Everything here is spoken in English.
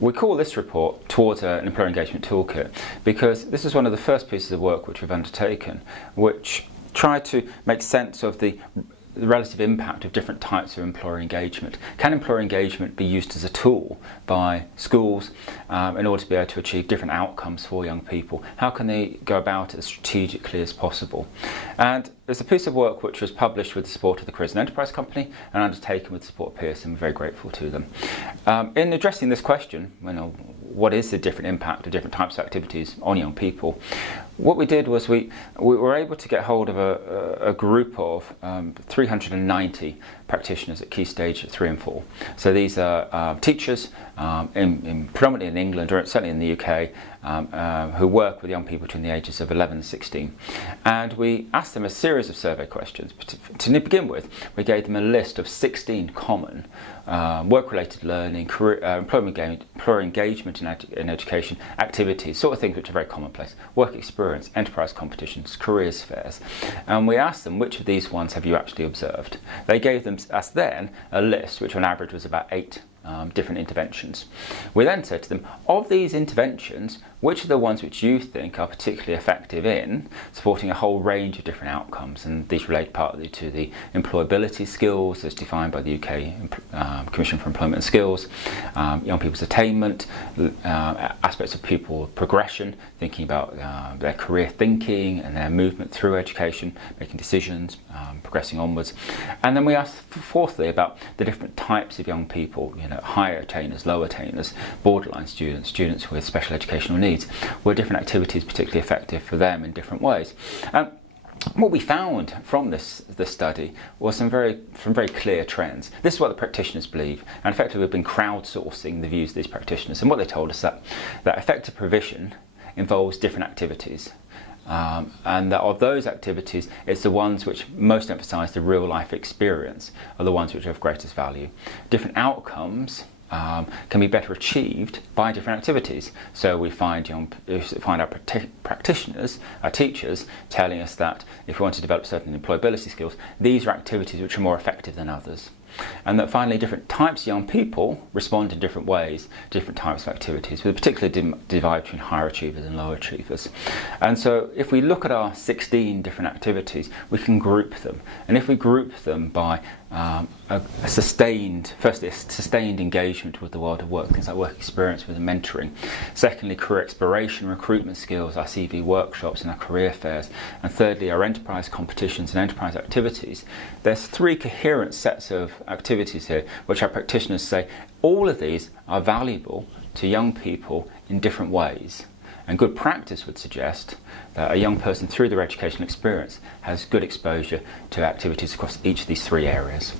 We call this report Towards an Employer Engagement Toolkit because this is one of the first pieces of work which we've undertaken, which tried to make sense of the relative impact of different types of employer engagement. Can employer engagement be used as a tool by schools in order to be able to achieve different outcomes for young people? How can they go about it as strategically as possible? And it's a piece of work which was published with the support of the Careers and Enterprise Company and undertaken with the support of Pearson. We're very grateful to them. In addressing this question, what is the different impact of different types of activities on young people, what we did was we were able to get hold of a group of 390 practitioners at Key Stage 3 and 4. So these are teachers predominantly in England, or certainly in the UK, who work with young people between the ages of 11 and 16. And we asked them a series of survey questions. To begin with, we gave them a list of 16 common work-related learning, employer engagement in education activities, sort of things which are very commonplace: work experience, enterprise competitions, careers fairs. And we asked them, which of these ones have you actually observed? They gave us then a list which on average was about 8 different interventions. We then said to them, of these interventions, which are the ones which you think are particularly effective in supporting a whole range of different outcomes? And these relate partly to the employability skills as defined by the UK Commission for Employment and Skills, young people's attainment, aspects of people progression, thinking about their career thinking and their movement through education, making decisions, progressing onwards. And then we asked fourthly about the different types of young people, higher attainers, low attainers, borderline students, students with special educational needs. Were different activities particularly effective for them in different ways? What we found from this study was some very clear trends. This is what the practitioners believe, and effectively we've been crowdsourcing the views of these practitioners, and what they told us that effective provision involves different activities. And that of those activities, it's the ones which most emphasise the real life experience are the ones which have greatest value. Different outcomes can be better achieved by different activities. So we find our practitioners, our teachers, telling us that if we want to develop certain employability skills, these are activities which are more effective than others. And that finally different types of young people respond in different ways to different types of activities, with a particular divide between higher achievers and lower achievers. And so if we look at our 16 different activities, we can group them. And if we group them by a sustained engagement with the world of work, things like work experience with mentoring. Secondly, career exploration, recruitment skills, our CV workshops and our career fairs. And thirdly, our enterprise competitions and enterprise activities. There's 3 coherent sets of activities here, which our practitioners say all of these are valuable to young people in different ways. And good practice would suggest that a young person through their educational experience has good exposure to activities across each of these 3 areas.